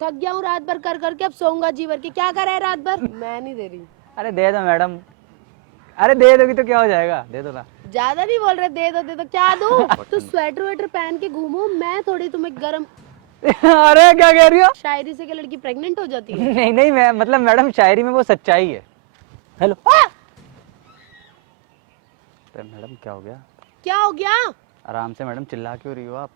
थक गया हूँ रात भर कर करके, अब सोऊंगा जी भर के। क्या कर रहा है रात भर? मैं नहीं दे रही। अरे दे दो मैडम, अरे दे दोगी तो क्या हो जाएगा, दे दो ना। ज्यादा नहीं बोल रहे, दे दो क्या दूं? तो स्वेटर वेटर पहन के घूमो, मैं थोड़ी तुम्हें गरम। अरे क्या कह रही हो? शायरी से क्या लड़की प्रेग्नेंट हो जाती है? नहीं नहीं, मैं मतलब मैडम शायरी में वो सच्चाई है। हेलो। तो मैडम क्या हो गया? क्या हो गया? आराम से मैडम, चिल्ला क्यों रही हो आप?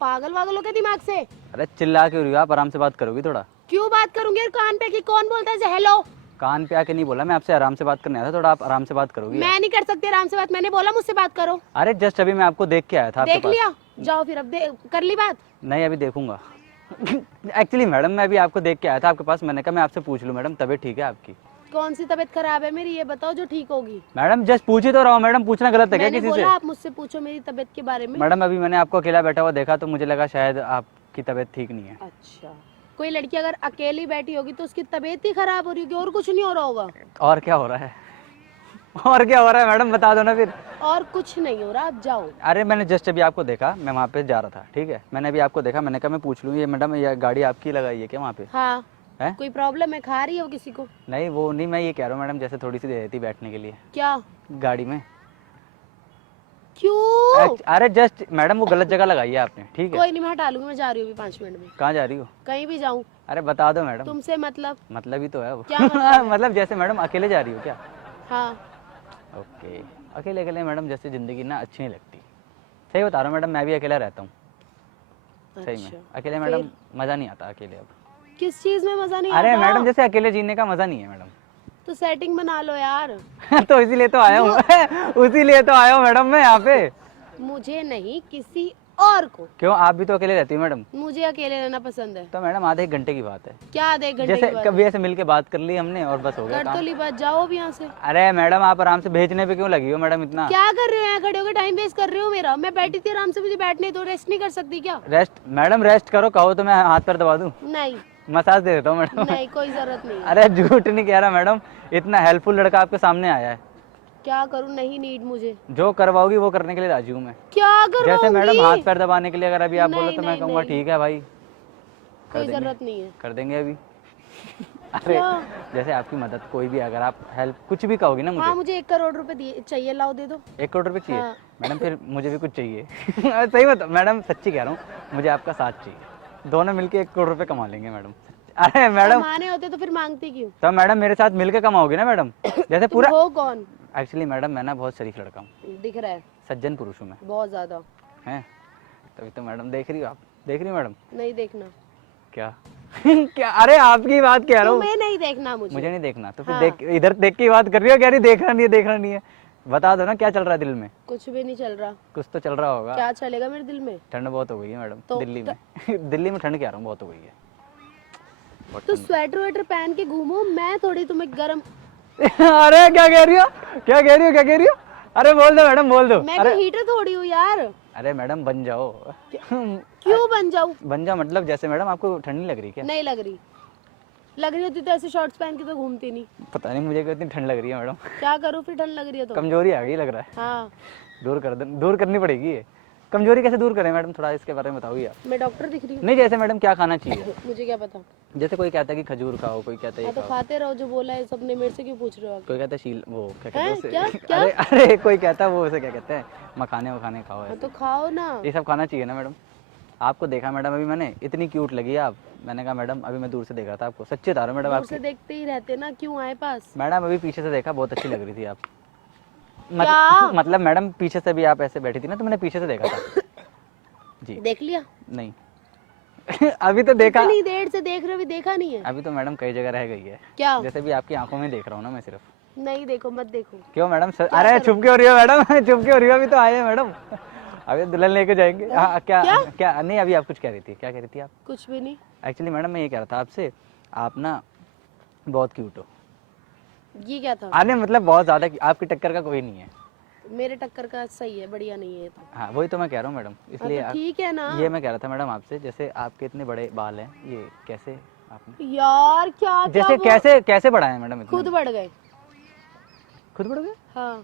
पागल वागल हो क्या दिमाग से? अरे चिल्ला क्यों रही हो आप? आराम से बात करोगी थोड़ा? क्यों बात करूंगी कान पे? कि कौन बोलता है हेलो? कान पे आके नहीं बोला, मैं आपसे आराम से बात करने आया था, थोड़ा आप आराम से बात करोगी? मैं नहीं कर सकती आराम से बात, मैंने बोला मुझसे बात करो। अरे जस्ट अभी मैं आपको देख के आया था आपके देख पास। लिया, जाओ फिर अब कर ली बात। नहीं अभी देखूंगा। एक्चुअली मैडम मैं अभी आपको देख के आया था आपके पास, मैंने कहा मैं आपसे पूछ लूं मैडम तबीयत ठीक है आपकी? कौन सी तबीयत खराब है मेरी, ये बताओ जो ठीक होगी। मैडम जस्ट पूछ ही तो रहा हूँ मैडम, पूछना गलत है क्या मैंने किसी से? बोला आप मुझसे पूछो मेरी तबीयत के बारे में। मैडम अभी मैंने आपको अकेला बैठा हुआ देखा तो मुझे लगा शायद आपकी तबीयत ठीक नहीं है। अच्छा, कोई लड़की अगर अकेली बैठी होगी तो उसकी तबीयत ही खराब हो रही होगी, और कुछ नहीं हो रहा होगा। और क्या हो रहा है? और क्या हो रहा है मैडम, बता दो ना फिर। और कुछ नहीं हो रहा, आप जाओ। अरे मैंने जस्ट अभी आपको देखा, मैं वहाँ पे जा रहा था, ठीक है, मैंने अभी आपको देखा, मैंने कहा मैं पूछ लूँ ये मैडम ये गाड़ी आपकी लगाई है क्या वहाँ पे? हाँ है? कोई प्रॉब्लम है? खा रही हो किसी को? नहीं वो नहीं, मैं ये कह रहा हूँ मैडम जैसे थोड़ी सी दे देती बैठने के लिए क्या? गाड़ी में। क्यों? अरे जस्ट मैडम वो गलत जगह लगाई है आपने, ठीक है? कोई नहीं, मैं हटा लूंगी, मैं जा रही हूँ अभी 5 मिनट में। कहाँ जा रही हो? कहीं भी जाऊँ। अरे बता दो मैडम। तुमसे मतलब? मतलब ही तो है वो। क्या मतलब है? मतलब जैसे मैडम अकेले जा रही हो क्या? हाँ। ओके, अकेले अकेले मैडम जैसे जिंदगी ना अच्छी नहीं लगती। सही बता रहा हूँ मैडम, मैं भी अकेला रहता हूँ सही में। अच्छा, अकेले मैडम मज़ा नहीं आता अकेले अब। किस चीज में मजा नहीं अरे आता? मैडम जैसे अकेले जीने का मज़ा नहीं है मैडम। तो सेटिंग बना लो यार। तो इसीलिए तो आया हूँ उसीलिए तो आया हूँ मैडम मैं यहाँ पे। मुझे नहीं, किसी और को। क्यों, आप भी तो अकेले रहती हो मैडम? मुझे अकेले रहना पसंद है। तो मैडम आधे एक घंटे की बात है, क्या आधे एक घंटे जैसे की बात कभी है? ऐसे मिलके बात कर ली हमने और बस हो गया कर तो काम। ली बात, जाओ अब यहाँ से। अरे मैडम आप आराम से भेजने पे क्यों लगी हो मैडम इतना? क्या कर रहे हो यहाँ खड़े होकर, टाइम वेस्ट कर रहे हो मेरा? मैं बैठी थी आराम से, मुझे बैठने तो रेस्ट नहीं कर सकती क्या? रेस्ट मैडम, रेस्ट करो, कहो तो मैं हाथ पर दबा दूं, नहीं मसाज दे देता हूँ मैडम। नहीं, कोई जरूरत नहीं है। अरे झूठ नहीं कह रहा मैडम, इतना हेल्पफुल लड़का आपके सामने आया है। क्या करूँ? नहीं नीड मुझे। जो करवाओगी वो करने के लिए राजी हूँ मैं। क्या करूँ? जैसे मैडम हाथ पैर दबाने के लिए अगर अभी आप बोलो नहीं, तो मैं नहीं, कहूँगा नहीं। ठीक है भाई कोई जरूरत नहीं है। कर देंगे अभी। अरे क्या? जैसे आपकी मदद कोई भी, अगर आप हेल्प कुछ भी कहोगी ना हाँ, मुझे। मुझे 1 करोड़ रुपए चाहिए, लाओ दे दो। 1 करोड़ रुपए चाहिए? हाँ। मैडम फिर मुझे भी कुछ चाहिए। सही बता मैडम, सच्ची कह रहा हूँ, मुझे आपका साथ चाहिए, दोनों मिलके 1 करोड़ रुपए कमा लेंगे मैडम। अरे मैडम कमाने होते तो फिर मांगती क्यों? तो मैडम मेरे साथ मिलके कमाओगी ना मैडम, जैसे तुम पूरा। हो कौन? एक्चुअली मैडम मैं ना बहुत शरीफ लड़का हूँ, दिख रहा है सज्जन पुरुष हूँ मैं, बहुत ज्यादा। हैं? तभी तो मैडम देख रही हो आप, देख रही हो मैडम? नहीं देखना। क्या? क्या? अरे आपकी बात कह रहा हूँ, तुम्हें नहीं देखना मुझे। मुझे नहीं देखना तो फिर हाँ। देख, इधर देख के बात कर रही हो, कह रही देखना नहीं है, देखना नहीं है। बता दो ना क्या चल रहा है दिल में? कुछ भी नहीं चल रहा। कुछ तो चल रहा होगा। क्या चलेगा मेरे दिल में? ठंड बहुत हो गई है मैडम तो दिल्ली में। दिल्ली में ठंड कह रहा हूँ बहुत हो गई है। बहुत तो ठंड। स्वेटर वेटर पहन के घूमो, मैं थोड़ी तुम्हें गरम। अरे क्या कह रही हो, क्या कह रही हो, क्या कह रही हो? अरे बोल दो मैडम, बोल दो। मैं अरे कोई हीटर थोड़ी हूँ यार। अरे मैडम बन जाओ। क्यों बन जाऊँ? बन जाओ मतलब जैसे मैडम आपको ठंड नहीं लग रही क्या? नहीं लग रही। लग रही होती तो ऐसे शॉर्ट्स पहन के तो घूमती नहीं। पता नहीं मुझे क्यों इतनी ठंड लग रही है मैडम। क्या करूँ फिर, ठंड लग रही है तो? कमजोरी आ गई लग रहा है। हाँ। दूर करनी पड़ेगी ये कमजोरी। कैसे दूर करें मैडम, थोड़ा इसके बारे में बताओगे आप? मैं डॉक्टर दिख रही हूँ? नहीं जैसे मैडम क्या खाना चाहिए? मुझे क्या पता। जैसे कोई कहता है कि खजूर खाओ, कोई कहता है हाँ ये तो खाओ, खाते रहो, जो बोला है सबने, मेरे से क्यों पूछ रहे हो आके? कोई कहता है शील वो क्या कहते हैं हैं? उसे? क्या? क्या? अरे अरे कोई कहता है वो उसे क्या कहते हैं, मखाने वखाने खाओ हाँ ऐसे। तो खाओ ना। ये सब खाना चाहिए ना मैडम। आपको देखा मैडम अभी मैंने, इतनी क्यूट लगी आप, मैंने कहा मैडम अभी मैं दूर से देख रहा था आपको, सच्चे बता रहा हूँ मैडम दूर से आपकी। देखते ही रहते ना, क्यों आए पास? मैडम अभी पीछे से देखा, बहुत अच्छी लग रही थी आप। क्या? मतलब मैडम पीछे से भी आप ऐसे बैठी थी ना तो मैंने पीछे से देखा था जी। देख लिया? नहीं। अभी तो देखा, इतनी देर से देख रहे हो, भी देखा नहीं है? अभी तो मैडम कई जगह रह गई है। क्या? जैसे भी आपकी आंखों में देख रहा हूँ ना मैं सिर्फ। नहीं देखो, मत देखो। क्यों मैडम अरे चुप क्यों हो रही हो मैडम? चुप क्यों हो रही हो? अभी तो आए हैं मैडम, अभी दुल्हन लेके जाएंगे। हाँ क्या क्या? क्या नहीं, अभी आप कुछ कह रही थी, क्या कह रही थी आप? कुछ भी नहीं। एक्चुअली मैडम मैं ये कह रहा था आपसे, आप ना बहुत क्यूट हो। ये क्या था? अरे मतलब बहुत ज्यादा, आपकी टक्कर का कोई नहीं है। मेरे टक्कर का सही है, बढ़िया नहीं है ये तो। हाँ वही तो मैं कह रहा हूँ मैडम, इसलिए तो ठीक है ना। ये मैं कह रहा था मैडम आपसे, जैसे आपके इतने बड़े बाल हैं, ये कैसे आपने यार क्या जैसे कैसे कैसे बढ़ाए मैडम इतने? खुद बढ़ गए। खुद बढ़ गए? हाँ।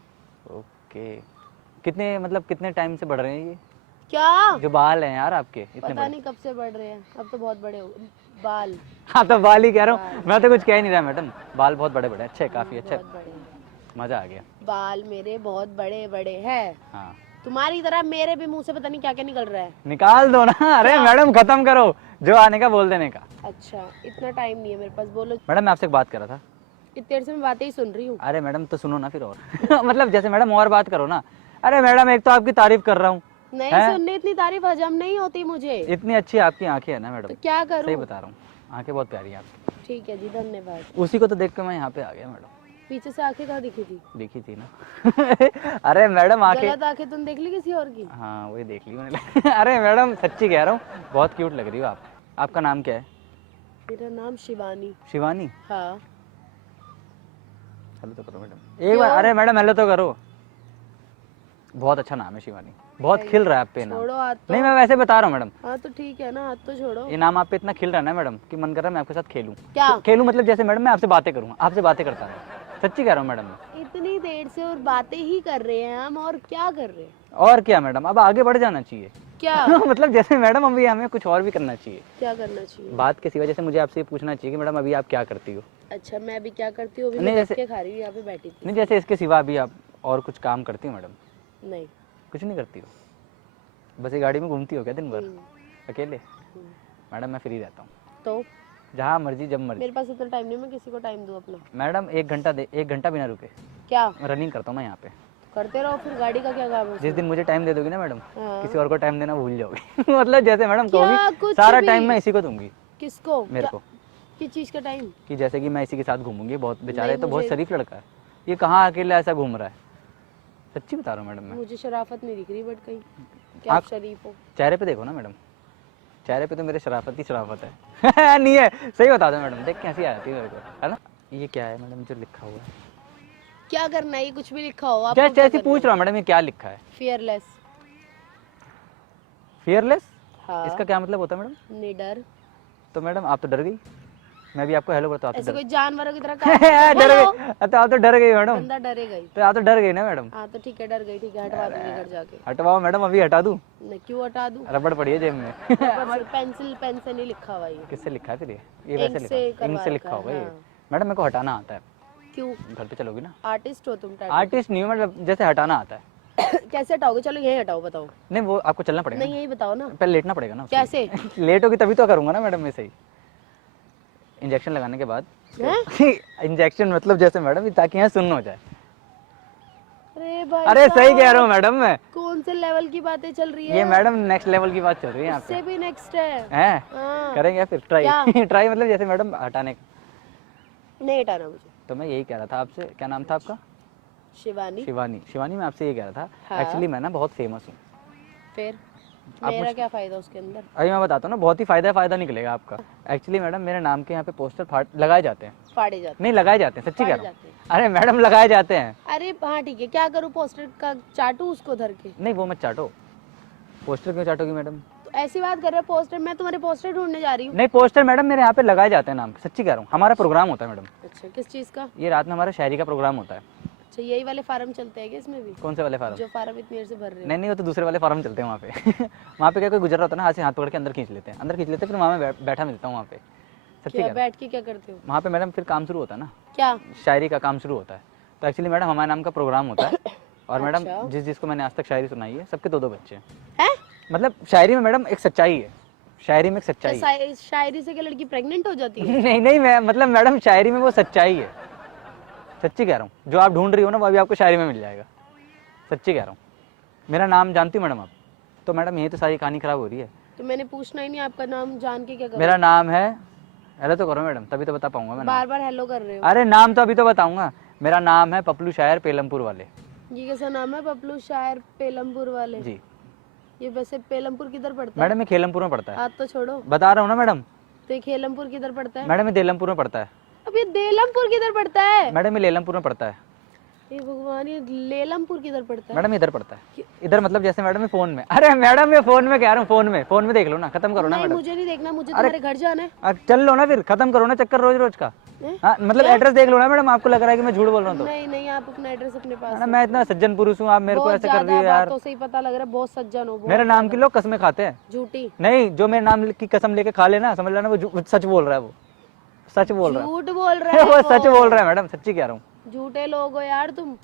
ओके, कितने मतलब कितने टाइम से बढ़ रहे हैं ये? क्या जो बाल हैं यार आपके इतने पता बड़े। नहीं कब से बढ़ रहे हैं, अब तो बहुत बड़े हो बाल। हाँ तो बाल ही कह रहा हूँ, मैं तो कुछ कह ही नहीं रहा मैडम, बाल बहुत बड़े बड़े अच्छे, काफी अच्छे, बहुत बड़े हैं। मजा आ गया। बाल मेरे बहुत बड़े बड़े हैं, हाँ तुम्हारी तरह मेरे भी मुंह से पता नहीं क्या क्या निकल रहा है। निकाल दो ना, अरे क्या? मैडम खत्म करो, जो आने का बोल देने का। अच्छा इतना टाइम नहीं है मेरे पास, बोलो। मैडम मैं आपसे एक बात कर रहा था। इतनी देर से मैं बातें ही सुन रही हूँ। अरे मैडम तो सुनो ना फिर और मतलब जैसे मैडम और बात करो ना। अरे मैडम एक तो आपकी तारीफ कर रहा हूँ, नहीं हैं? सुनने इतनी तारीफ हजम नहीं होती मुझे, इतनी अच्छी आपकी आंखें है ना मैडम, तो क्या सही करूँ। बता रहा हूँ, आंखें बहुत प्यारी हैं आपकी। ठीक है जी, धन्यवाद। उसी को तो देख के मैं यहाँ पे आ गया मैडम। पीछे से आंखें कहाँ दिखी थी? देखी थी ना अरे मैडम आंखें, गलत आंखें तुम देख ली किसी और की? हाँ वही देख ली मैंने अरे मैडम सच्ची कह रहा हूँ, बहुत क्यूट लग रही हो आप। आपका नाम क्या है? मेरा नाम शिवानी। शिवानी। हाँ हेलो तो करो मैडम एक बार, अरे मैडम हेलो तो करो। बहुत अच्छा नाम है शिवानी, बहुत खिल रहा है आप पे नाम। छोड़ो हाथ तो। नहीं मैं वैसे बता रहा हूँ मैडम, हाँ तो ठीक है ना, हाथ तो छोड़ो। ये नाम आप पे इतना खिल रहा है ना मैडम कि मन कर रहा है मैं आपके साथ खेलूं। क्या? खेलूं मतलब जैसे मैडम मैं आपसे बातें करूंगा, आपसे बातें करता रहूं, सच्ची कह रहा हूँ मैडम मैं। इतनी देर से और बातें ही कर रहे हैं हम, और क्या कर रहे हैं? और क्या मैडम, अब आगे बढ़ जाना चाहिए क्या? मतलब जैसे मैडम अभी हमें कुछ और भी करना चाहिए, क्या करना चाहिए? बात के सिवा। जैसे मुझे आपसे ये पूछना चाहिए कि मैडम अभी आप क्या करती हो। अच्छा मैं अभी क्या करती हूँ? अभी नहीं, मैं जैसे- धक्के खा रही हूँ, यहाँ पे बैठी थी। नहीं जैसे इसके सिवा अभी आप और कुछ काम करती हो मैडम? नहीं। कुछ नहीं करती हो, बस ये गाड़ी में घूमती हो क्या दिन भर हम्म, अकेले? हम्म। मैडम मैं फ्री रहता हूँ, तो जहाँ मर्जी जब मर्जी। मेरे पास इतना टाइम नहीं, मैं किसी को टाइम दूँ अपना? मैडम 1 घंटा बिना रुके क्या रनिंग करता हूँ मैं यहाँ पे। करते रहो, फिर गाड़ी का क्या काम है जिस उसमें? दिन मुझे टाइम दे दोगी ना मैडम, हाँ। किसी और को टाइम देना भूल जाओगी मतलब जैसे मैडम क्या कहोगी कुछ सारा भी? टाइम मैं इसी को दूंगी, किसको? मेरे क्या- को, किस चीज का टाइम? कि जैसे कि मैं इसी के साथ घूमूंगी। बहुत बेचारा है तो बहुत मुझे- शरीफ लड़का है, ये कहाँ अकेला ऐसा घूम रहा है, सच्ची बता रहा हूँ मैडम मैं। मुझे शराफत नहीं दिख रही बट कहीं, क्या आप आप- शरीफ हो? चेहरे पे देखो ना मैडम, चेहरे पे तो मेरे शराफत ही शराफत है नहीं है, सही बता दो मैडम, देख कैसी आ जाती है मेरे को, है ना। ये क्या है मैडम जो लिखा हुआ है? क्या करना है? ये कुछ भी लिखा हो आप? जैसे ऐसे पूछ रहा हूँ मैडम, ये क्या लिखा है? फियरलेस। फियरलेस, हाँ। इसका क्या मतलब होता है मैडम? निडर। तो मैडम आप तो डर गई, मैं भी आपको हेलो करता हूँ, आप ऐसे तो कोई जानवरों की तरह डर हेलो। गई, तो आप तो डर गई मैडम, बंदा डरे गई। तो आप तो डर गई ना मैडम। हाँ तो ठीक है, डर गई, ठीक है, हटवा दूंगी घर जाके। हटवाओ मैडम, अभी हटा दूं? नहीं, क्यों हटा दूं? रबड़ पड़ी है जेब में पेंसिल पेन से नहीं लिखा हुआ ये। किससे लिखा है फिर ये इंक वैसे से लिखा है, इंक करवा से रखा लिखा है, होगा ये। हाँ। मैडम मेरे को हटाना आता है, क्यों? घर पे चलोगी ना? आर्टिस्ट हो तुम? आर्टिस्ट नहीं हूँ मतलब, जैसे हटाना आता है। कैसे हटाओगे? चलो यही हटाओ, बताओ। नहीं वो आपको चलना पड़ेगा नहीं यही बताओ ना। ना, पहले लेटना पड़ेगा ना उसके कैसे? लिए। लेट होगी तभी तो करूंगा ना मैडम मैं, सही। इंजेक्शन लगाने के बाद इंजेक्शन मतलब जैसे मैडम ताकि यहाँ सुन्न हो जाए। अरे भाई अरे सही साहब, कह रहा हूँ मैडम मैं, कौन से लेवल की बातें चल रही है? ये मैडम नेक्स्ट लेवल की बात चल रही है यहाँ उससे पे। भी नेक्स्ट है। हैं? हाँ। करेंगे फिर ट्राई क्या? ट्राई मतलब जैसे मैडम हटाने का। नहीं हटाना मुझे। तो मैं यही कह रहा था आपसे, क्या नाम था आपका? शिवानी। शिवानी। शिवानी मैं आपसे ये कह रहा था, हाँ। एक्चुअली मैं ना बहुत फेमस हूँ। फिर आप मेरा मुझ- क्या फायदा उसके अंदर? अभी मैं बताता हूँ ना, बहुत ही फायदा निकलेगा आपका। एक्चुअली मैडम मेरे नाम के यहाँ पे पोस्टर लगाए जाते हैं, फाड़े जाते नहीं लगाए जाते हैं, सच्ची कह फाड़े रहा हूँ। जाते हैं। अरे मैडम लगाए जाते हैं। अरे हाँ ठीक है, क्या करूँ? पोस्टर का चाटू उसको धर के? नहीं वो मत चाटो, पोस्टर क्यों चाटोगी मैडम? तो ऐसी बात कर रहे हो? पोस्टर, मैं तुम्हारे पोस्टर ढूंढने जा रही हूँ। नहीं पोस्टर मैडम मेरे यहाँ पे लगाए जाते हैं नाम के, सच्ची कह रहा हूँ। हमारा प्रोग्राम होता है मैडम, अच्छा किस चीज का? ये रात में हमारा शायरी का प्रोग्राम होता है। अच्छा यही वाले फार्म चलते हैं क्या इसमें भी? कौन से वाले फार्म? जो फार्म इतनी देर से भर रहे हो? नहीं वो तो दूसरे वाले फार्म चलते हैं वहाँ पे वहाँ पे क्या कोई गुजर रहा होता है ना, हाथ से हाथ पकड़ के अंदर खींच लेते हैं, अंदर खींच लेते हैं, फिर वहाँ मैं बैठा मिलता हूँ वहाँ पे, सच्ची क्या कह रहा हूँ। बैठ के क्या करते हो? वहाँ पे मैडम फिर काम शुरू होता है ना, क्या? शायरी का काम शुरू होता है। तो एक्चुअली मैडम हमारे नाम का प्रोग्राम होता है, और मैडम अच्छा। जिसको मैंने आज तक शायरी सुनाई है सबके 2-2 बच्चे हैं। हैं? मतलब शायरी में मैडम एक सच्चाई है, शायरी में एक तो सच्चाई है। शायरी से क्या लड़की प्रेग्नेंट हो जाती है? नहीं मैं मतलब मैडम शायरी में वो सच्चाई है, सच्ची कह रहा हूँ। जो आप ढूंढ रही हो ना वो अभी आपको शायरी में मिल जाएगा, सच्ची कह रहा हूँ। मेरा नाम जानती हो मैडम आप? तो मैडम यही तो सारी कहानी खराब हो रही है। तो मैंने पूछना ही नहीं, आपका नाम जान के क्या करूँ? मेरा नाम है, हेलो तो करो मैडम तभी तो बता पाऊंगा मैं नाम। बार बार हेलो कर रहे हो। अरे नाम तो अभी तो बताऊंगा। मेरा नाम है पपलू शायर पेलमपुर वाले। ये कैसा नाम है? पपलू शायर पेलमपुर वाले? जी ये वैसे पेलमपुर किधर पड़ता है? मैडम ये खेलमपुर में पड़ता है, हाथ तो छोड़ो। बता रहा हूँ ना मैडम। तो ये खेलमपुर किधर पड़ता है? मैडम ये देलमपुर में पड़ता है। अब ये देलमपुर किधर पड़ता है? मैडम ये लेलमपुर में पड़ता है। ये भगवान, ये लेलमपुर किधर पड़ता है? मैडम इधर पड़ता है, इधर मतलब जैसे मैडम ये फोन में। अरे मैडम ये फोन में कह रहा हूँ, फोन में देख लो ना, खत्म करो ना नहीं मैडम। मुझे नहीं देखना, मुझे तुम्हारे घर जाना है। चल लो ना फिर, खत्म करो ना चक्कर रोज रोज का। हाँ मतलब एड्रेस देख लो ना मैडम, आपको लग रहा है कि मैं झूठ बोल रहा हूँ तो? नहीं नहीं, आप अपना एड्रेस अपने पास ना मैं इतना सज्जन पुरुष हूँ, आप मेरे को बहुत ऐसे कर रही हो ज्यादा यार। बातों से ही पता लग रहा है बहुत सज्जन हो, बहुत मेरे नाम की लोग कसमें खाते हैं। झूठी। नहीं, जो मेरे नाम की कसम लेके खा लेना, समझ लेना वो सच बोल रहा है, वो सच बोल रहा है। झूठ बोल रहा है वो सच बोल रहा है मैडम, सच्ची कह रहा हूँ। झूठे लोग हो यार तुम।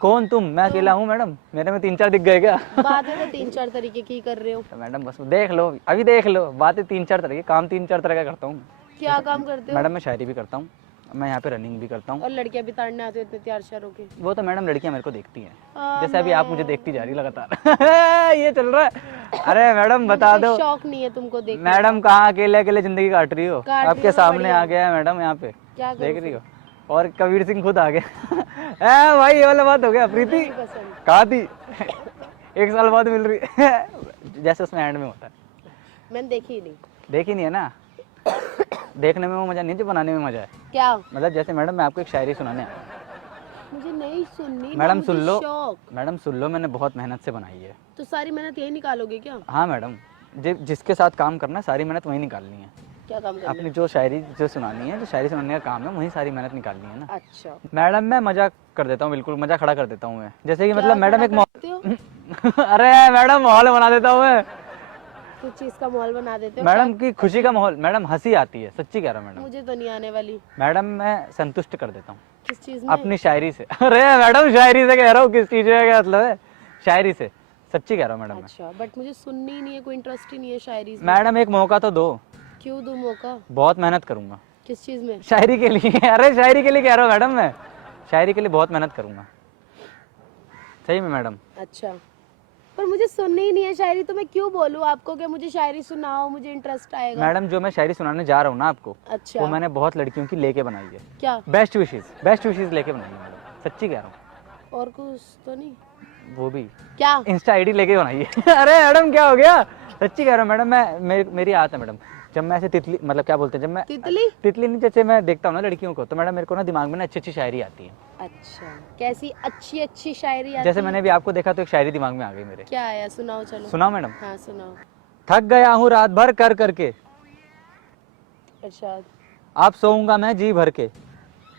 कौन तुम? मैं अकेला हूँ मैडम, मेरे में 3-4 दिख गए क्या? बातें तो 3-4 तरीके की कर रहे हो। तो मैडम बस देख लो, अभी देख लो, बातें 3-4 तरह की, काम 3-4 तरह का करता हूँ। क्या काम करते हो? मैडम मैं शायरी भी करता हूँ, मैं यहाँ पे रनिंग भी करता हूँ। और लड़कियां भी ताड़ने आती हो इतने तैयार श्यार होके। वो तो मैडम लड़कियां मेरे को देखती हैं, हाँ, जैसे अभी आप मुझे देखती जा रही लगातार। ये चल रहा है। अरे मैडम बता दो, शौक नहीं है तुमको देख। मैडम कहाँ अकेले अकेले जिंदगी काट रही हो? काट रही आपके हूँ, सामने बढ़िया। आ गया है मैडम, यहाँ पे क्या करूं देख रही हो, और कबीर सिंह खुद आ गया। ए भाई ये वाला बात हो गया। प्रीति नहीं पसंद। कहाँ थी? 1 साल बाद मिल रही है। जैसे उसमें एंड में होता है। मैंने देखी ही नहीं। देखी नहीं है ना? देखने में वो मजा नहीं है जो बनाने में मजा है। क्या? मतलब जैसे मैडम मैं आपको एक शायरी सुनाने आया। मुझे नहीं सुननी। मैडम मुझे सुन लो, शौक। मैडम सुन लो, मैंने बहुत मेहनत से बनाई है। तो सारी मेहनत यही निकालोगे क्या? हाँ मैडम, जिसके साथ काम करना है सारी मेहनत वही निकालनी है। क्या काम करना? अपनी जो शायरी जो सुनानी है, जो शायरी सुनाने का काम है, वही सारी मेहनत निकालनी है ना। अच्छा। मैडम मैं मजाक कर देता हूँ, बिल्कुल मजाक खड़ा कर देता हूँ मैं, जैसे कि क्या मतलब मैडम एक खड़ा करते हो? अरे मैडम माहौल बना देता हूँ मैं। किस चीज का माहौल बना देते हो? मैडम की खुशी का माहौल, मैडम हंसी आती है, सच्ची कह रहा हूँ मैडम। मुझे तो नहीं आने वाली। मैडम मैं संतुष्ट कर देता हूँ। किस चीज में? अपनी शायरी से। अरे मैडम शायरी से कह रहा हूँ, किस चीज में क्या मतलब है? शायरी से, सच्ची कह रहा हूँ मैडम मैं। अच्छा, बट मुझे सुननी ही नहीं है, कोई इंटरेस्ट ही नहीं है शायरी में। मैडम एक मौका तो दो। क्यों दूं मौका? बहुत मेहनत करूंगा। किस चीज में? शायरी के लिए। अरे शायरी के लिए कह रहा हूँ मैडम मैं, शायरी के लिए बहुत मेहनत करूंगा, सही में मैडम। अच्छा, पर मुझे सुननी ही नहीं है शायरी, तो मैं क्यों बोलूं आपको कि मुझे शायरी सुनाओ, मुझे इंटरेस्ट आएगा? मैडम जो मैं शायरी सुनाने जा रहा हूँ ना आपको, अच्छा। वो मैंने बहुत लड़कियों की लेके बनाई है। क्या? बेस्ट विशेष लेके बनाई है मैडम, सच्ची कह रहा हूँ। और कुछ तो नहीं? वो भी क्या? इंस्टा आईडी लेके बनाई है। अरे मैडम क्या हो गया? सच्ची कह रहा हूँ मैडम, मैं मेरी आदत है मैडम, जब मैं ऐसे तितली मतलब क्या बोलते हैं, जब मैं तितली नहीं, जैसे मैं देखता हूँ ना लड़कियों को, तो मैडम मेरे को ना दिमाग में ना अच्छी अच्छी शायरी आती है। अच्छा, कैसी अच्छी अच्छी शायरी आती जैसे है? मैंने भी आपको देखा तो एक शायरी दिमाग में आ गई मेरे। क्या आया? सुनाओ चलो। सुनाओ मैडम। हाँ सुनाओ। थक गया हूँ रात भर कर करके, इरशाद। आप सोऊंगा मैं जी भर के।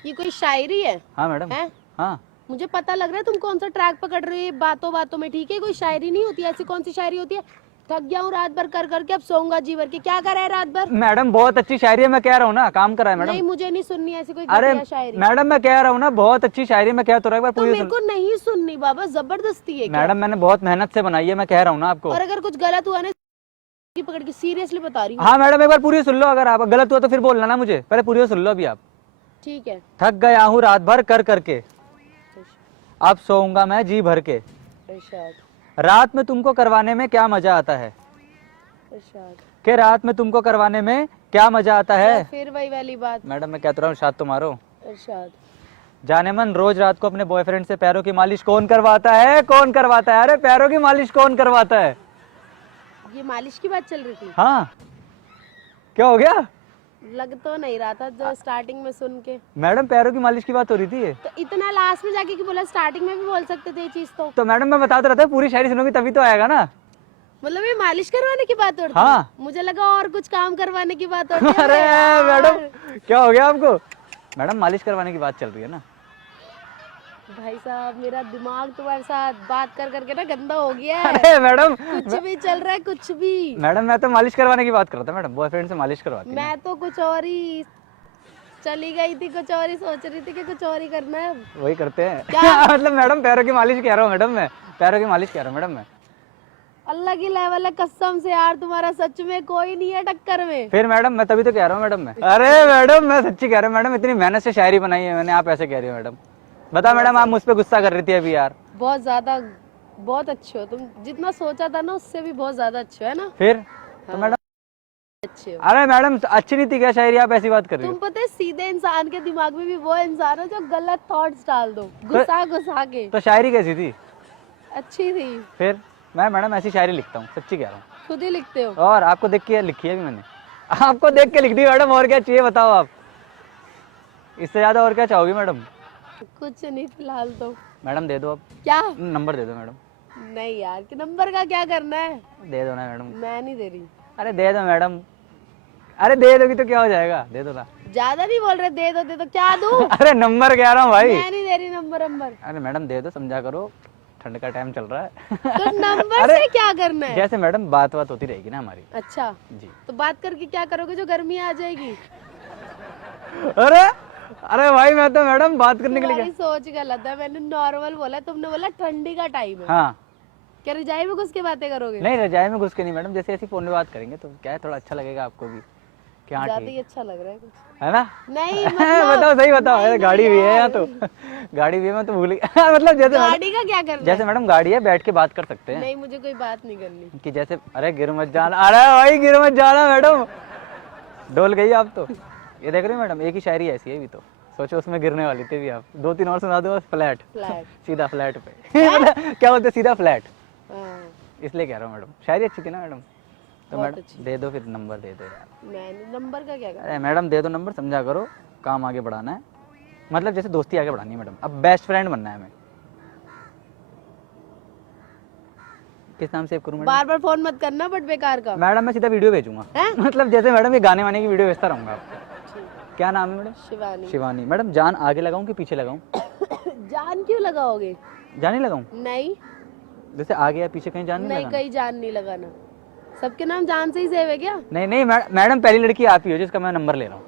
ये कोई शायरी है? हाँ मैडम। हैं? हाँ मुझे पता लग रहा है तुम कौन सा ट्रैक पकड़ रहे हो बातों बातों में, ठीक है? कोई शायरी नहीं होती, ऐसी कौन सी शायरी होती है? थक गया हूँ रात भर कर करके, अब सोऊंगा जी भर के। क्या कर रहा है रात भर? मैडम बहुत अच्छी शायरी है, मैं कह रहा हूँ ना, काम करा है मैडम। नहीं, मुझे नहीं सुननी ऐसी कोई अरे घटिया शायरी। मैडम मैं कह रहा हूँ ना, बहुत अच्छी शायरी, मैं कह तो रहा हूँ, एक बार तो पूरी मेरे को नहीं सुननी बाबा, जबरदस्ती है क्या? मैडम मैंने बहुत मेहनत से बनाई है, मैं कह रहा हूँ ना आपको। और अगर कुछ गलत हुआ ना पकड़ के, सीरियसली बता रही हूँ। हाँ मैडम एक बार पूरी सुन लो, अगर आप गलत हुआ तो फिर बोलना ना मुझे, पहले पूरी सुन लो अभी आप। ठीक है। थक गया हूँ रात भर कर करके, अब सोऊंगा मैं जी भर के। इरशाद। रात में तुमको करवाने में क्या मजा आता है, इरशाद। कि रात में तुमको करवाने में क्या मजा आता है। फिर वही वाली बात। मैडम मैं कहता रहा हूँ, शायद तुम्हारो इरशाद। जाने मन रोज रात को अपने बॉयफ्रेंड से पैरों की मालिश कौन करवाता है, कौन करवाता है? अरे पैरों की मालिश कौन करवाता है? ये मालिश की बात चल रही थी? हाँ क्या हो गया? लग तो नहीं रहा था जो स्टार्टिंग में सुन के। मैडम पैरों की मालिश की बात हो रही थी ये। तो इतना लास्ट में जाके क्यों बोला? स्टार्टिंग में भी बोल सकते थे ये चीज तो मैडम मैं बता तो रहा था, पूरी शायरी सुनोगी तभी तो आएगा ना। मतलब ये मालिश करवाने की बात हो रही हाँ। थी? मुझे लगा और कुछ काम करवाने की बात हो रही है। अरे यार। मैडम क्या हो गया आपको? मैडम मालिश करवाने की बात चल रही है ना। भाई साहब मेरा दिमाग तुम्हारे साथ बात कर करके ना गंदा हो गया है। अरे मैडम कुछ भी चल रहा है, कुछ भी। मैडम मैं तो मालिश करवाने की बात कर रहा था मैडम, बॉयफ्रेंड से मालिश करवाती मैं तो कुछ और ही चली गई थी, कुछ और ही सोच रही थी कि कुछ और ही करना है। वही करते हैं क्या? मतलब मैडम पैरों की मालिश कह रहा हूँ मैडम, मैं पैरों की मालिश कह रहा हूँ मैडम मैं। अल्लाह की लेवल है, कसम से यार तुम्हारा सच में कोई नहीं है टक्कर में। फिर मैडम मैं तभी तो कह रहा हूँ मैडम मैं। अरे मैडम मैं सच्ची कह रहा हूँ मैडम, इतनी मेहनत से शायरी बनाई है मैंने, आप ऐसे कह रही हो मैडम? बता मैडम, आप मुझ पे गुस्सा कर रही थी अभी यार। बहुत ज्यादा, बहुत अच्छे हो तुम, जितना सोचा था ना उससे भी बहुत ज्यादा अच्छे हो, है ना? फिर तो हाँ। मैडम अच्छे हो। अरे मैडम अच्छी नहीं थी क्या शायरी, आप ऐसी बात कर रही तुम हो? पता है सीधे इंसान के दिमाग में भी वो इंसान है जो गलत थॉट्स डाल दो, घुसा घुसा के। तो शायरी कैसी थी? अच्छी थी। फिर मैं मैडम ऐसी शायरी लिखता हूँ, सच्ची कह रहा हूँ। खुद ही लिखते हो? और आपको देख के लिखी है भी मैंने, आपको देख के लिख दी मैडम, और क्या चाहिए बताओ आप? इससे ज्यादा और क्या चाहोगी मैडम? कुछ नहीं फिलहाल तो। मैडम दे दो अब, क्या? नंबर दे दो मैडम। नहीं यार, कि नंबर का क्या करना है? दे दो ना मैडम। मैं नहीं दे रही। अरे दे दो मैडम, अरे दे दोगी तो क्या हो जाएगा, दे दो ना। ज्यादा नहीं बोल रहे, दे दो क्या दूं? अरे नंबर कह रहा हूँ भाई। मैं नहीं दे रही नंबर। अरे मैडम दे दो, समझा करो, ठंड का टाइम चल रहा है। तो नंबर अरे से क्या करना है? जैसे मैडम बात होती रहेगी ना हमारी। अच्छा, जी। तो बात करके क्या करोगे जो गर्मी आ जाएगी? अरे अरे भाई मैं तो मैडम बात करने के लिए तुम्हारी सोच गलत है, मैंने नॉर्मल बोला, तुमने बोला ठंडी का टाइम है। हाँ क्या रजाई में घुस के बातें करोगे? नहीं, रजाई में घुस के नहीं मैडम, जैसे ऐसी फोन में बात करेंगे तो क्या है, थोड़ा अच्छा लगेगा आपको भी। क्या ज्यादा ठीक ही अच्छा लग रहा है कुछ। है ना? नहीं बताओ सही बताओ। नहीं, अरे गाड़ी भी है यहाँ तो, गाड़ी भी है, मैं तो भूल गया। मतलब जैसे गाड़ी का क्या करना जैसे है? मैडम गाड़ी है, बैठ के बात कर सकते हैं नहीं, मुझे कोई बात नहीं करनी। कि जैसे, अरे गिर मत जाना, अरे भाई गिर मत जाना मैडम, डोल गई आप तो। ये देख रहे हो मैडम, एक ही शायरी ऐसी है भी, तो सोचो उसमें गिरने वाली थी भी आप। 2-3 और सुना दो, फ्लैट सीधा फ्लैट पे। मतलब क्या बोलते, सीधा फ्लैट, इसलिए कह रहा हूँ मैडम, शायरी अच्छी थी ना मैडम। तो बहुत मैडम अच्छी। दे दो फिर, नंबर दे दो यार। मैंने नंबर का क्या करना? अरे मैडम दे दो नंबर, समझा करो, काम आगे बढ़ाना है, मतलब जैसे दोस्ती आगे बढ़ानी है मैडम, अब बेस्ट फ्रेंड बनना है हमें। किस नाम सेव करूं मैडम? बार फोन मत करना, बट बेकार का। मैडम मैं सीधा वीडियो भेजूंगा। हैं? मतलब जैसे मैडम ये गाने वाने की वीडियो भेजता रहूंगा आपको। ठीक। क्या नाम है मैडम? शिवानी। शिवानी। मैडम जान आगे लगाऊं कि पीछे लगाऊं? जान क्यों लगाओगे? जान ही लगाऊं? नहीं जैसे आगे या पीछे कहीं जान नहीं नहीं, लगाना? कहीं जान नहीं लगाना। सबके नाम जान से ही सेव है क्या? नहीं नहीं मैडम पहली लड़की आप ही हो जिसका मैं नंबर ले रहा हूँ।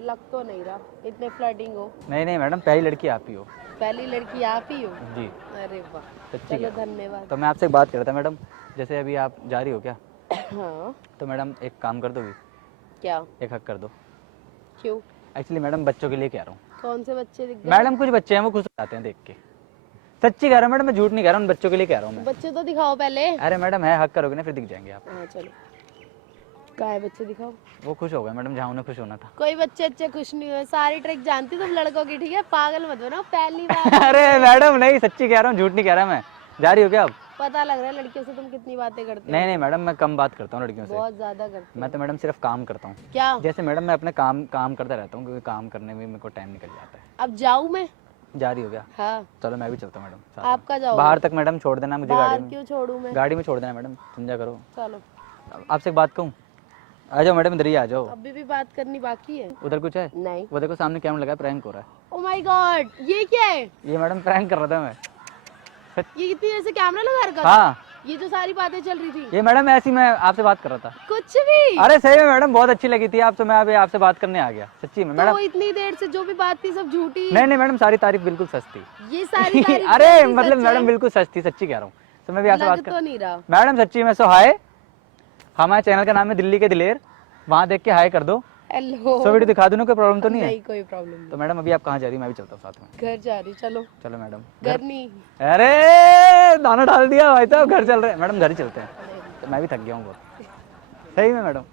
लग तो नहीं रहा, इतने फ्लर्टिंग हो। नहीं नहीं मैडम, पहली लड़की आप ही हो। पहली लड़की आप ही हो? जी। अरे वाह, सच्ची चलो कह रहा हूं। धन्यवाद। तो मैं आपसे एक बात कर रहा था मैडम, जैसे अभी आप जा रही हो क्या, हाँ, तो मैडम एक काम कर दोगी, क्या? एक हक कर दो। क्यों? एक्चुअली मैडम बच्चों के लिए कह रहा हूँ। कौन से बच्चे दिख गए? मैडम कुछ बच्चे हैं वो खुश हो जाते हैं देख के, सच्ची कह रहा हूँ मैडम, मैं झूठ नहीं कह रहा हूँ, उन बच्चों के लिए कह रहा हूँ मैं। बच्चे तो दिखाओ पहले। अरे मैडम है, हक करोगे ना फिर दिख जाएंगे आप। हाँ चलो, कहाँ है बच्चे, दिखाओ। वो खुश हो गए मैडम जहाँ उन्हें खुश होना था। कोई बच्चे अच्छे खुश नहीं हुए, सारी ट्रिक जानती तुम लड़कों की, ठीक है? पागल मत बनो पहली बार। अरे मैडम नहीं, सच्ची कह रहा हूँ, झूठ नहीं कह रहा मैं। जा रही हो क्या आप? पता लग रहा है लड़कियों से तुम कितनी बातें करते हो। नहीं नहीं मैडम, मैं कम बात करता हूँ लड़कियों से, बहुत ज्यादा करते मैं तो मैडम सिर्फ काम करता हूँ। क्या? जैसे मैडम मैं अपने काम करता रहता हूँ, क्योंकि काम करने में मेरे को टाइम निकल जाता है। अब जाऊँ मैं? जा रही हो क्या? हाँ। चलो मैं भी चलता हूँ मैडम साथ में। आपका जाओ बाहर तक मैडम छोड़ देना मुझे, बाहर गाड़ी में। क्यों छोड़ूं मैं? गाड़ी में छोड़ देना मैडम, समझा करो। चलो, आपसे एक बात कहूँ, आ जाओ मैडम, इधर ही आ जाओ। अभी भी बात करनी बाकी है? उधर कुछ है? नहीं। वो देखो सामने कैमरा लगा है, प्रैंक हो रहा है। ओ माय गॉड, ये क्या है? ये मैडम प्रैंक कर रहा था मैं। ये कितनी देर से कैमरा लगा रखा था? हाँ ये जो सारी बातें चल रही थी, ये मैडम ऐसी, मैं आपसे बात कर रहा था। कुछ भी? अरे सही में मैडम बहुत अच्छी लगी थी आप, तो मैं अभी आपसे बात करने आ गया, सच्ची में मैडम। तो इतनी देर से जो भी बात थी सब झूठी? नहीं नहीं मैडम, सारी तारीफ बिल्कुल सच थी। ये सारी तारीफ अरे कैसी मतलब सच मैडम है? बिल्कुल सच थी, सच्ची कह रहा हूँ। तो मैं भी आपसे बात लग कर तो नहीं रहा। मैडम सच्ची में। सो हाय, हमारे चैनल का नाम है दिल्ली के दिलेर, वहाँ देख के हाय कर दो। हेलो। सो वीडियो दिखा दूँ ना, कोई प्रॉब्लम तो नहीं है? नहीं, कोई प्रॉब्लम नहीं। तो मैडम अभी आप कहाँ जा रही है? मैं भी चलता हूँ साथ में। घर जा रही, चलो। चलो मैडम। घर नहीं। अरे दाना डाल दिया भाई साहब, घर चल रहे हैं मैडम, घर ही चलते हैं। तो मैं भी थक गया हूँ बहुत, सही में मैडम।